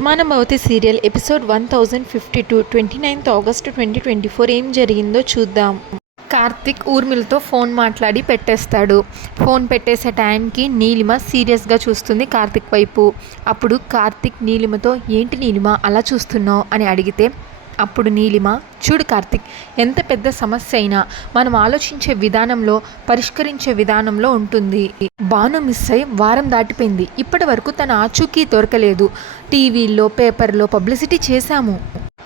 Shatamanam Bhavati serial episode 1052 29th August 2024 ఏం జరిగిందో చూద్దాం. కార్తిక్ ఊర్మిళతో ఫోన్ మాట్లాడి పెట్టేస్తాడు. ఫోన్ పెట్టేసే టైంకి నీలిమ సీరియస్గా చూస్తుంది కార్తిక్ వైపు. అప్పుడు కార్తిక్ నీలిమతో ఏంటి నీలిమ అలా చూస్తున్నావు అని అడిగితే అప్పుడు నీలిమ చూడు కార్తిక్, ఎంత పెద్ద సమస్య అయినా మనం ఆలోచించే విధానంలో పరిష్కరించే విధానంలో ఉంటుంది. బాను మిస్ అయి వారం దాటిపోయింది, ఇప్పటి వరకు తన ఆచూకీ దొరకలేదు. టీవీల్లో పేపర్లో పబ్లిసిటీ చేశాము,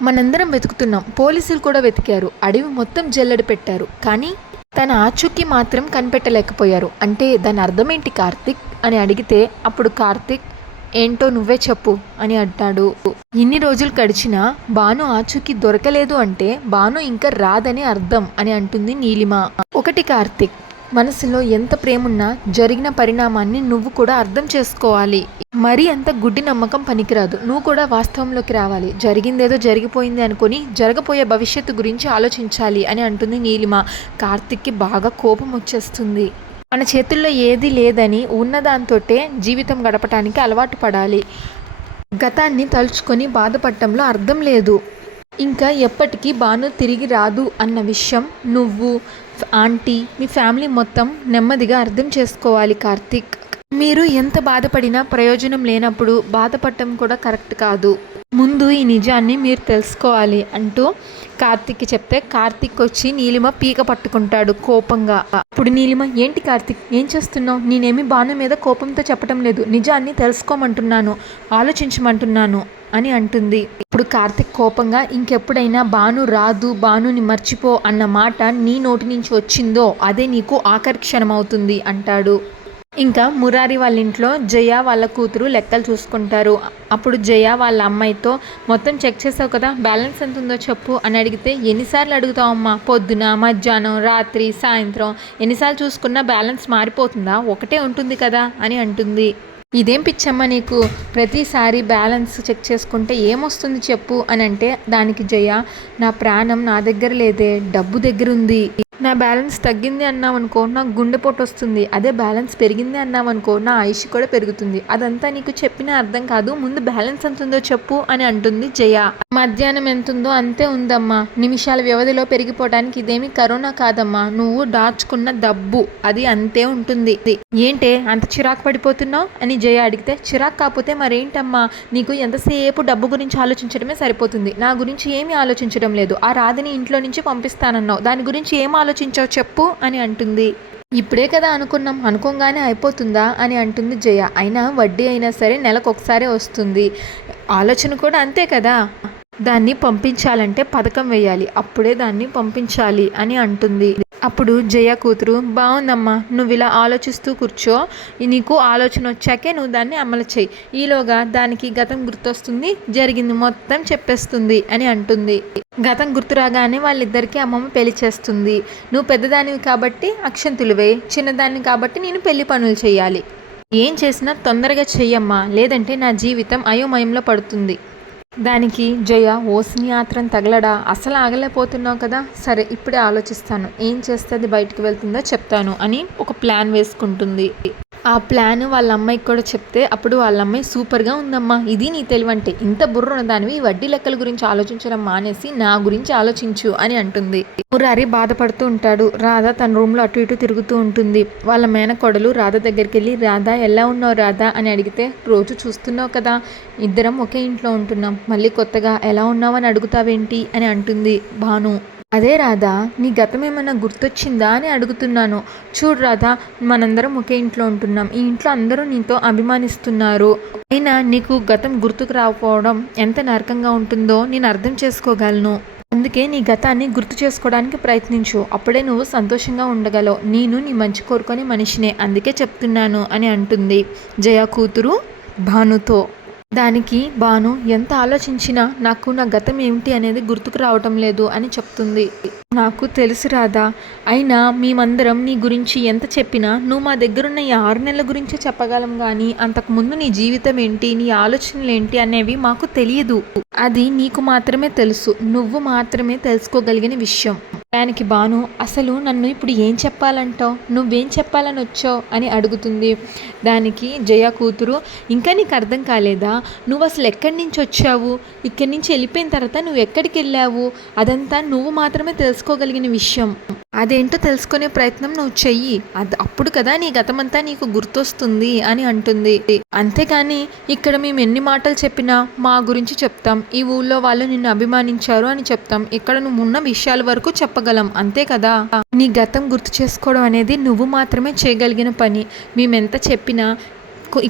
మనందరం వెతుకుతున్నాం, పోలీసులు కూడా వెతికారు, అడవి మొత్తం జల్లెడ పెట్టారు, కానీ తన ఆచూకీ మాత్రం కనిపెట్టలేకపోయారు. అంటే దాని అర్థం ఏంటి కార్తిక్ అని అడిగితే అప్పుడు కార్తిక్ ఏంటో నువ్వే చెప్పు అని అంటాడు. ఇన్ని రోజులు గడిచినా బాను ఆచూకీ దొరకలేదు అంటే బాను ఇంకా రాదని అర్థం అని అంటుంది నీలిమ. ఒకటి కార్తిక్, మనసులో ఎంత ప్రేమున్నా జరిగిన పరిణామాన్ని నువ్వు కూడా అర్థం చేసుకోవాలి. మరీ అంత గుడ్డి నమ్మకం పనికిరాదు. నువ్వు కూడా వాస్తవంలోకి రావాలి. జరిగిందేదో జరిగిపోయింది అనుకుని జరగబోయే భవిష్యత్తు గురించి ఆలోచించాలి అని అంటుంది నీలిమ. కార్తిక్కి బాగా కోపం వచ్చేస్తుంది. మన చేతుల్లో ఏది లేదని ఉన్నదాంతోటే జీవితం గడపటానికి అలవాటు పడాలి. గతాన్ని తలుచుకొని బాధపడటంలో అర్థం లేదు. ఇంకా ఎప్పటికీ బాను తిరిగి రాదు అన్న విషయం నువ్వు, ఆంటీ, మీ ఫ్యామిలీ మొత్తం నెమ్మదిగా అర్థం చేసుకోవాలి కార్తిక్. మీరు ఎంత బాధపడినా ప్రయోజనం లేనప్పుడు బాధపడటం కూడా కరెక్ట్ కాదు. ముందు ఈ నిజాన్ని మీరు తెలుసుకోవాలి అంటూ కార్తిక్కి చెప్తే కార్తిక్ వచ్చి నీలిమ పీక పట్టుకుంటాడు కోపంగా. ఇప్పుడు నీలిమ ఏంటి కార్తిక్ ఏం చేస్తున్నావు? నేనేమి బాను మీద కోపంతో చెప్పటం లేదు, నిజాన్ని తెలుసుకోమంటున్నాను, ఆలోచించమంటున్నాను అని అంటుంది. ఇప్పుడు కార్తిక్ కోపంగా ఇంకెప్పుడైనా బాను రాదు, బానుని మర్చిపో అన్న మాట నీ నోటి నుంచి వచ్చిందో అదే నీకు ఆఖరి క్షణం అవుతుంది అంటాడు. ఇంకా మురారి వాళ్ళ ఇంట్లో జయ వాళ్ళ కూతురు లెక్కలు చూసుకుంటారు. అప్పుడు జయ వాళ్ళ అమ్మాయితో మొత్తం చెక్ చేసావు కదా, బ్యాలెన్స్ ఎంత ఉందో చెప్పు అని అడిగితే ఎన్నిసార్లు అడుగుతావమ్మా, పొద్దున, మధ్యాహ్నం, రాత్రి, సాయంత్రం ఎన్నిసార్లు చూసుకున్నా బ్యాలెన్స్ మారిపోతుందా, ఒకటే ఉంటుంది కదా అని అంటుంది. ఇదేం పిచ్చమ్మా నీకు, ప్రతిసారి బ్యాలెన్స్ చెక్ చేసుకుంటే ఏమొస్తుంది చెప్పు అని అంటే దానికి జయ, నా ప్రాణం నా దగ్గర లేదే, డబ్బు దగ్గర ఉంది. నా బ్యాలెన్స్ తగ్గింది అన్నావనుకో నాకు గుండెపోటు వస్తుంది, అదే బ్యాలెన్స్ పెరిగింది అన్నావనుకో నా ఆయుష్ కూడా పెరుగుతుంది. అదంతా నీకు చెప్పిన అర్థం కాదు, ముందు బ్యాలెన్స్ ఎంత ఉందో చెప్పు అని అంటుంది జయ. మధ్యాహ్నం ఎంత ఉందో అంతే ఉందమ్మా, నిమిషాల వ్యవధిలో పెరిగిపోవడానికి ఇదేమి కరోనా కాదమ్మా, నువ్వు దాచుకున్న డబ్బు అది అంతే ఉంటుంది. ఏంటే అంత చిరాకు పడిపోతున్నావు అని జయ అడిగితే చిరాకు కాకపోతే మరేంటమ్మా, నీకు ఎంతసేపు డబ్బు గురించి ఆలోచించడమే సరిపోతుంది, నా గురించి ఏమీ ఆలోచించడం లేదు. ఆ రాధని ఇంట్లో నుంచి పంపిస్తానన్నావు, దాని గురించి ఏం ఆలోచించావు చెప్పు అని అంటుంది. ఇప్పుడే కదా అనుకున్నాం, అనుకోగానే అయిపోతుందా అని అంటుంది జయ. అయినా వడ్డీ అయినా సరే నెలకు ఒకసారి వస్తుంది, ఆలోచన కూడా అంతే కదా, దాన్ని పంపించాలంటే పథకం వేయాలి, అప్పుడే దాన్ని పంపించాలి అని అంటుంది. అప్పుడు జయ కూతురు బాగుందమ్మా, నువ్వు ఇలా ఆలోచిస్తూ కూర్చో, నీకు ఆలోచన వచ్చాకే నువ్వు దాన్ని అమలు చేయి, ఈలోగా దానికి గతం గుర్తొస్తుంది, జరిగింది మొత్తం చెప్పేస్తుంది అని అంటుంది. గతం గుర్తు రాగానే వాళ్ళిద్దరికీ అమ్మమ్మ పెళ్లి చేస్తుంది. నువ్వు పెద్దదానివి కాబట్టి అక్షంతులు వేయి, చిన్నదాన్ని కాబట్టి నేను పెళ్లి పనులు చేయాలి, ఏం చేసినా తొందరగా చెయ్యమ్మా, లేదంటే నా జీవితం అయోమయంలో పడుతుంది. దానికి జయ ఓసిని ఆత్రం తగలడా, అసలు ఆగలేకపోతున్నావు కదా, సరే ఇప్పుడే ఆలోచిస్తాను, ఏం చేస్తుంది బయటకు వెళ్తుందో చెప్తాను అని ఒక ప్లాన్ వేసుకుంటుంది. ఆ ప్లాన్ వాళ్ళ అమ్మాయికి కూడా చెప్తే అప్పుడు వాళ్ళ అమ్మాయి సూపర్గా ఉందమ్మా, ఇది నీ తెలివంటే, ఇంత బుర్ర ఉన్నదానివి వడ్డీ లెక్కల గురించి ఆలోచించడం మానేసి నా గురించి ఆలోచించు అని అంటుంది. మురారి బాధపడుతూ ఉంటాడు. రాధ తన రూమ్లో అటు ఇటు తిరుగుతూ ఉంటుంది. వాళ్ళ మేనకోడలు రాధ దగ్గరికి వెళ్ళి రాధ ఎలా ఉన్నావు రాధ అని అడిగితే రోజు చూస్తున్నావు కదా, ఇద్దరం ఒకే ఇంట్లో ఉంటున్నాం, మళ్ళీ కొత్తగా ఎలా ఉన్నావు అని అడుగుతావేంటి అని అంటుంది భాను. అదే రాధా, నీ గతం ఏమైనా గుర్తొచ్చిందా అని అడుగుతున్నాను. చూడు రాధా, మనందరం ఒకే ఇంట్లో ఉంటున్నాం, ఈ ఇంట్లో అందరూ నీతో అభిమానిస్తున్నారు, అయినా నీకు గతం గుర్తుకు రాకపోవడం ఎంత నరకంగా ఉంటుందో నేను అర్థం చేసుకోగలను. అందుకే నీ గతాన్ని గుర్తు చేసుకోవడానికి ప్రయత్నించు, అప్పుడే నువ్వు సంతోషంగా ఉండగలవు. నేను నీ మంచి కోరుకునే మనిషినే, అందుకే చెప్తున్నాను అని అంటుంది జయ కూతురు భానుతో. దానికి భాను ఎంత ఆలోచించినా నాకు నా గతం ఏమిటి అనేది గుర్తుకు రావటం లేదు అని చెప్తుంది. నాకు తెలుసు రాదా, అయినా మేమందరం నీ గురించి ఎంత చెప్పినా నువ్వు మా దగ్గరున్న ఈ 6 నెలల గురించే చెప్పగలం కానీ అంతకుముందు నీ జీవితం ఏంటి, నీ ఆలోచనలు ఏంటి అనేవి మాకు తెలియదు. అది నీకు మాత్రమే తెలుసు, నువ్వు మాత్రమే తెలుసుకోగలిగిన విషయం. దానికి భాను అసలు నన్ను ఇప్పుడు ఏం చెప్పాలంటావు, నువ్వేం చెప్పాలని వచ్చావు అని అడుగుతుంది. దానికి జయ కూతురు ఇంకా నీకు అర్థం కాలేదా, నువ్వు అసలు ఎక్కడి నుంచి వచ్చావు, ఇక్కడి నుంచి వెళ్ళిపోయిన తర్వాత నువ్వు ఎక్కడికి వెళ్ళావు, అదంతా నువ్వు మాత్రమే తెలుసుకోగలిగిన విషయం, అదేంటో తెలుసుకునే ప్రయత్నం నువ్వు చెయ్యి, అప్పుడు కదా నీ గతమంతా నీకు గుర్తొస్తుంది అని అంటుంది. అంతేకాని ఇక్కడ మేము ఎన్ని మాటలు చెప్పినా మా గురించి చెప్తాం, ఈ ఊళ్ళో వాళ్ళు నిన్ను అభిమానించారు అని చెప్తాం, ఇక్కడ నువ్వు ఉన్న విషయాల వరకు చెప్పగలం, అంతే కదా, నీ గతం గుర్తు చేసుకోవడం అనేది నువ్వు మాత్రమే చేయగలిగిన పని, మేమెంత చెప్పినా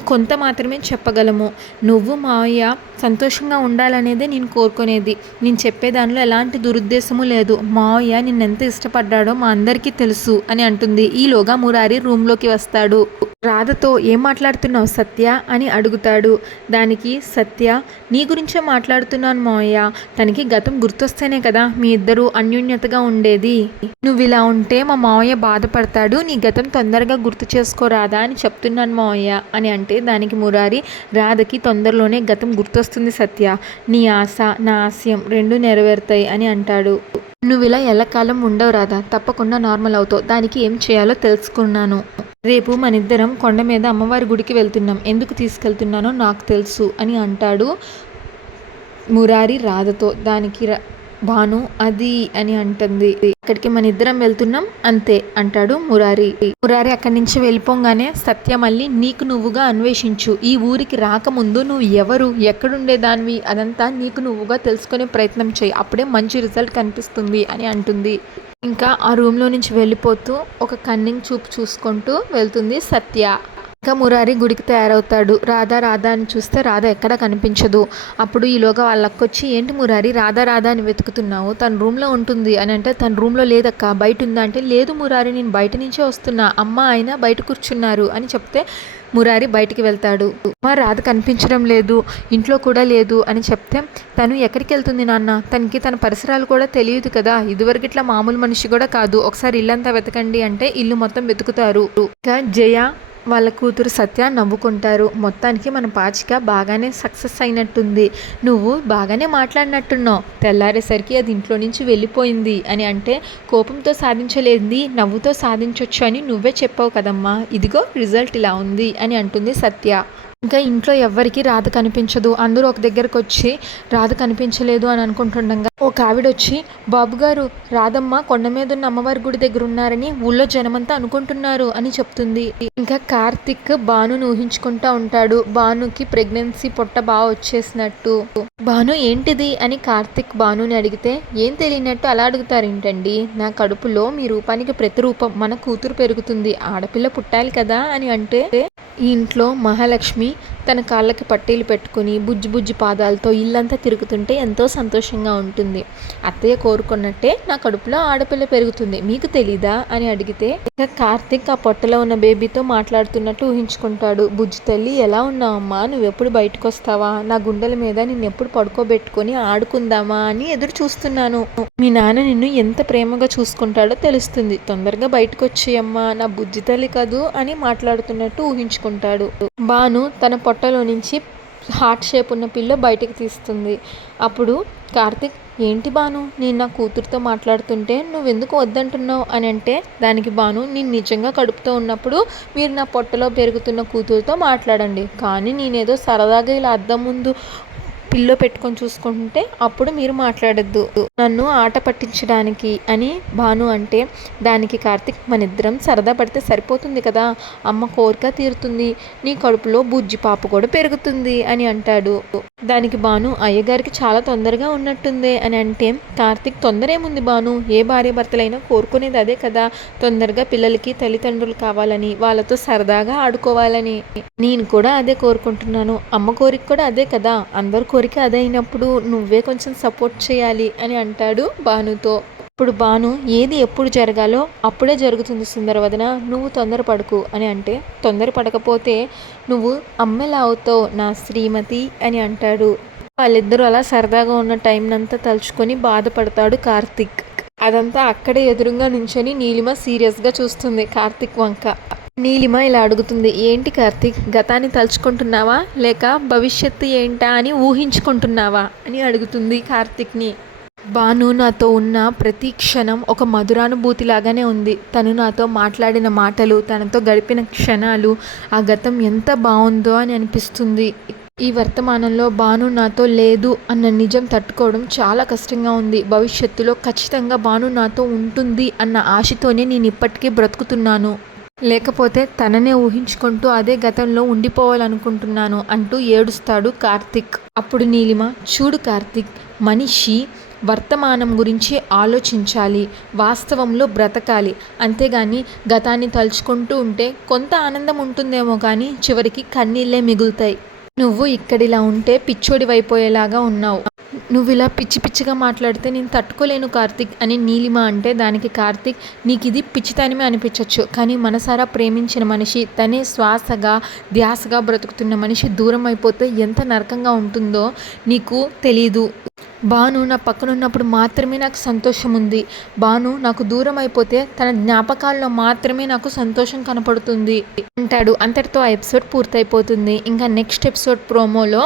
కొంత మాత్రమే చెప్పగలము, నువ్వు మావయ్య సంతోషంగా ఉండాలనేదే నేను కోరుకునేది, నేను చెప్పేదానిలో ఎలాంటి దురుద్దేశము లేదు, మావయ్య నిన్నెంత ఇష్టపడ్డాడో మా అందరికీ తెలుసు అని అంటుంది. ఈలోగా మురారి రూమ్లోకి వస్తాడు. రాధతో ఏం మాట్లాడుతున్నావు సత్య అని అడుగుతాడు. దానికి సత్య నీ గురించే మాట్లాడుతున్నాను మావయ్య, తనకి గతం గుర్తొస్తేనే కదా మీ ఇద్దరు అన్యోన్యతగా ఉండేది, నువ్వు ఇలా ఉంటే మా మావయ్య బాధపడతాడు, నీ గతం తొందరగా గుర్తు చేసుకోరాదా అని చెప్తున్నాను మావయ్య అని అంటే దానికి మురారి రాధకి తొందరలోనే గతం గుర్తొస్తుంది సత్య, నీ ఆశ నా ఆశయం రెండు నెరవేరుతాయి అని అంటాడు. నువ్వు ఇలా ఎల్లకాలం ఉండవు రాధా, తప్పకుండా నార్మల్ అవుతావు, దానికి ఏం చేయాలో తెలుసుకున్నాను, రేపు మనిద్దరం కొండ మీద అమ్మవారి గుడికి వెళ్తున్నాం, ఎందుకు తీసుకెళ్తున్నానో నాకు తెలుసు అని అంటాడు మురారి రాధతో. దానికి భాను అది అని అంటుంది. అక్కడికి మన ఇద్దరం వెళ్తున్నాం అంతే అంటాడు మురారి. మురారి అక్కడి నుంచి వెళ్ళిపోగానే సత్య మళ్ళీ నీకు నువ్వుగా అన్వేషించు, ఈ ఊరికి రాకముందు నువ్వు ఎవరు ఎక్కడుండేదానివి అదంతా నీకు నువ్వుగా తెలుసుకునే ప్రయత్నం చేయి, అప్పుడే మంచి రిజల్ట్ కనిపిస్తుంది అని అంటుంది. ఇంకా ఆ రూమ్లో నుంచి వెళ్ళిపోతూ ఒక కన్నింగ్ చూపు చూసుకుంటూ వెళ్తుంది సత్య. ఇంకా మురారి గుడికి తయారవుతాడు. రాధా రాధా అని చూస్తే రాధ ఎక్కడ కనిపించదు. అప్పుడు ఈలోగా వాళ్ళకొచ్చి ఏంటి మురారి రాధా రాధా అని వెతుకుతున్నావు, తన రూమ్లో ఉంటుంది అని అంటే తన రూమ్లో లేదక్క బయట ఉందా అంటే లేదు మురారి నేను బయట నుంచే వస్తున్నా, అమ్మ ఆయన బయట కూర్చున్నారు అని చెప్తే మురారి బయటికి వెళ్తాడు. మా రాధ కనిపించడం లేదు, ఇంట్లో కూడా లేదు అని చెప్తే తను ఎక్కడికి వెళ్తుంది నాన్న, తనకి తన పరిసరాలు కూడా తెలియదు కదా, ఇదివరకు ఇట్లా మామూలు మనిషి కూడా కాదు, ఒకసారి ఇల్లంతా వెతకండి అంటే ఇల్లు మొత్తం వెతుకుతారు. ఇంకా జయ వాళ్ళ కూతురు సత్య నవ్వుకుంటారు. మొత్తానికి మన పాచిక బాగానే సక్సెస్ అయినట్టుంది, నువ్వు బాగానే మాట్లాడినట్టున్నావు, తెల్లారేసరికి అది ఇంట్లో నుంచి వెళ్ళిపోయింది అని అంటే కోపంతో సాధించలేంది నవ్వుతో సాధించవచ్చు అని నువ్వే చెప్పావు కదమ్మా, ఇదిగో రిజల్ట్ ఇలా ఉంది అని అంటుంది సత్య. ఇంకా ఇంట్లో ఎవ్వరికి రాధ కనిపించదు. అందరూ ఒక దగ్గరకు వచ్చి రాధ కనిపించలేదు అని అనుకుంటుండగా ఒక ఆవిడ వచ్చి బాబుగారు రాధమ్మ కొండ మీద ఉన్న అమ్మవారి గుడి దగ్గర ఉన్నారని ఊళ్ళో జనమంతా అనుకుంటున్నారు అని చెప్తుంది. ఇంకా కార్తిక్ భానుని ఊహించుకుంటా ఉంటాడు. భానుకి ప్రెగ్నెన్సీ పొట్ట బాగా వచ్చేసినట్టు. భాను ఏంటిది అని కార్తిక్ భానుని అడిగితే ఏం తెలియనట్టు అలా అడుగుతారేంటండి, నా కడుపులో మీ రూపానికి ప్రతిరూపం మన కూతురు పెరుగుతుంది, ఆడపిల్ల పుట్టాలి కదా అని అంటే ఈ ఇంట్లో మహాలక్ష్మి తన కాళ్ళకి పట్టీలు పెట్టుకుని బుజ్జి బుజ్జి పాదాలతో ఇల్లంతా తిరుగుతుంటే ఎంతో సంతోషంగా ఉంటుంది, అత్తయ్య కోరుకున్నట్టే నా కడుపులో ఆడపిల్ల పెరుగుతుంది మీకు తెలీదా అని అడిగితే ఇంకా కార్తిక్ ఆ పొట్టలో ఉన్న బేబీతో మాట్లాడుతున్నట్టు ఊహించుకుంటాడు. బుజ్జి తల్లి ఎలా ఉన్నావమ్మా, నువ్వెప్పుడు బయటకు వస్తావా, నా గుండెల మీద నిన్నెప్పుడు పడుకోబెట్టుకొని ఆడుకుందామా అని ఎదురు చూస్తున్నాను, మీ నాన్న నిన్ను ఎంత ప్రేమగా చూసుకుంటాడో తెలుస్తుంది, తొందరగా బయటకు వచ్చేయమ్మా నా బుజ్జి తల్లి కదూ అని మాట్లాడుతున్నట్టు ఊహించుకుంటాడు. భాను తన పొట్టలో నుంచి హార్ట్ షేప్ ఉన్న పిల్ల బయటకు తీస్తుంది. అప్పుడు కార్తిక్ ఏంటి భాను నేను నా కూతురుతో మాట్లాడుతుంటే నువ్వెందుకు వద్దంటున్నావు అని అంటే దానికి భాను నేను నిజంగా కడుపుతో ఉన్నప్పుడు మీరు నా పొట్టలో పెరుగుతున్న కూతురుతో మాట్లాడండి, కానీ నేనేదో సరదాగా ఇలా అద్దం ముందు పిల్లో పెట్టుకొని చూసుకుంటుంటే అప్పుడు మీరు మాట్లాడద్దు, నన్ను ఆట పట్టించడానికి అని భాను అంటే దానికి కార్తిక్ మనిద్దరం సరదా పడితే సరిపోతుంది కదా, అమ్మ కోరిక తీరుతుంది, నీ కడుపులో బుజ్జి పాప కూడా పెరుగుతుంది అని అంటాడు. దానికి భాను అయ్యగారికి చాలా తొందరగా ఉన్నట్టుంది అని అంటే కార్తిక్ తొందర ఏముంది భాను, ఏ భార్య భర్తలైనా కోరుకునేది అదే కదా, తొందరగా పిల్లలకి తల్లిదండ్రులు కావాలని వాళ్ళతో సరదాగా ఆడుకోవాలని, నేను కూడా అదే కోరుకుంటున్నాను, అమ్మ కోరిక కూడా అదే కదా, అందరు కోరిక అదే అయినప్పుడు నువ్వే కొంచెం సపోర్ట్ చేయాలి అని అంటాడు భానుతో. ఇప్పుడు భాను ఏది ఎప్పుడు జరగాలో అప్పుడే జరుగుతుంది సుందరవదన, నువ్వు తొందరపడకు అని అంటే తొందరపడకపోతే నువ్వు అమ్మెలా అవుతావు నా శ్రీమతి అని అంటాడు. వాళ్ళిద్దరూ అలా సరదాగా ఉన్న టైంనంతా తలుచుకొని బాధపడతాడు కార్తిక్. అదంతా అక్కడే ఎదురుగా నుంచొని నీలిమ సీరియస్గా చూస్తుంది కార్తిక్ వంక. నీలిమ ఇలా అడుగుతుంది ఏంటి కార్తిక్ గతాన్ని తలుచుకుంటున్నావా లేక భవిష్యత్తు ఏంటా అని ఊహించుకుంటున్నావా అని అడుగుతుంది కార్తిక్ని. భాను నాతో ఉన్న ప్రతి క్షణం ఒక మధురానుభూతిలాగానే ఉంది. తను నాతో మాట్లాడిన మాటలు, తనతో గడిపిన క్షణాలు, ఆ గతం ఎంత బాగుందో అని అనిపిస్తుంది. ఈ వర్తమానంలో భాను నాతో లేదు అన్న నిజం తట్టుకోవడం చాలా కష్టంగా ఉంది. భవిష్యత్తులో ఖచ్చితంగా భాను నాతో ఉంటుంది అన్న ఆశతోనే నేను ఇప్పటికీ బ్రతుకుతున్నాను. లేకపోతే తననే ఊహించుకుంటూ అదే గతంలో ఉండిపోవాలనుకుంటున్నాను అంటూ ఏడుస్తాడు కార్తిక్. అప్పుడు నీలిమ, చూడు కార్తిక్, మనిషి వర్తమానం గురించి ఆలోచించాలి, వాస్తవంలో బ్రతకాలి. అంతేగాని గతాన్ని తలుచుకుంటూ ఉంటే కొంత ఆనందం ఉంటుందేమో కానీ చివరికి కన్నీళ్ళే మిగులుతాయి. నువ్వు ఇక్కడిలా ఉంటే పిచ్చోడివైపోయేలాగా ఉన్నావు. నువ్వు ఇలా పిచ్చి పిచ్చిగా మాట్లాడితే నేను తట్టుకోలేను కార్తిక్ అని నీలిమ అంటే దానికి కార్తిక్, నీకు ఇది పిచ్చితనమే అనిపించవచ్చు, కానీ మనసారా ప్రేమించిన మనిషి, తనే శ్వాసగా ధ్యాసగా బ్రతుకుతున్న మనిషి దూరం అయిపోతే ఎంత నరకంగా ఉంటుందో నీకు తెలీదు. భాను నా పక్కనున్నప్పుడు మాత్రమే నాకు సంతోషం ఉంది. భాను నాకు దూరం అయిపోతే తన జ్ఞాపకాల్లో మాత్రమే నాకు సంతోషం కనపడుతుంది అంటాడు. అంతటితో ఆ ఎపిసోడ్ పూర్తయిపోతుంది. ఇంకా నెక్స్ట్ ఎపిసోడ్ ప్రోమోలో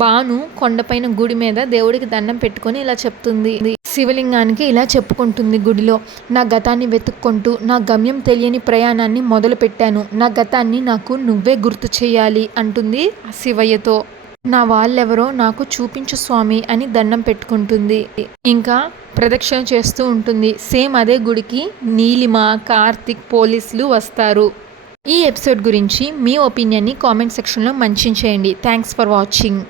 భాను కొండపైన గుడి మీద దేవుడికి దండం పెట్టుకొని ఇలా చెప్తుంది. శివలింగానికి ఇలా చెప్పుకుంటుంది గుడిలో, నా గతాన్ని వెతుక్కుంటూ నా గమ్యం తెలియని ప్రయాణాన్ని మొదలు పెట్టాను. నా గతాన్ని నాకు నువ్వే గుర్తు చేయాలి అంటుంది ఆ శివయ్యతో. నా వాళ్ళెవరో నాకు చూపించు స్వామి అని దండం పెట్టుకుంటుంది. ఇంకా ప్రదక్షిణ చేస్తూ ఉంటుంది. సేమ్ అదే గుడికి నీలిమ, కార్తిక్, పోలీసులు వస్తారు. ఈ ఎపిసోడ్ గురించి మీ ఒపీనియన్ని కామెంట్ సెక్షన్లో మెన్షన్ చేయండి. Thanks for watching.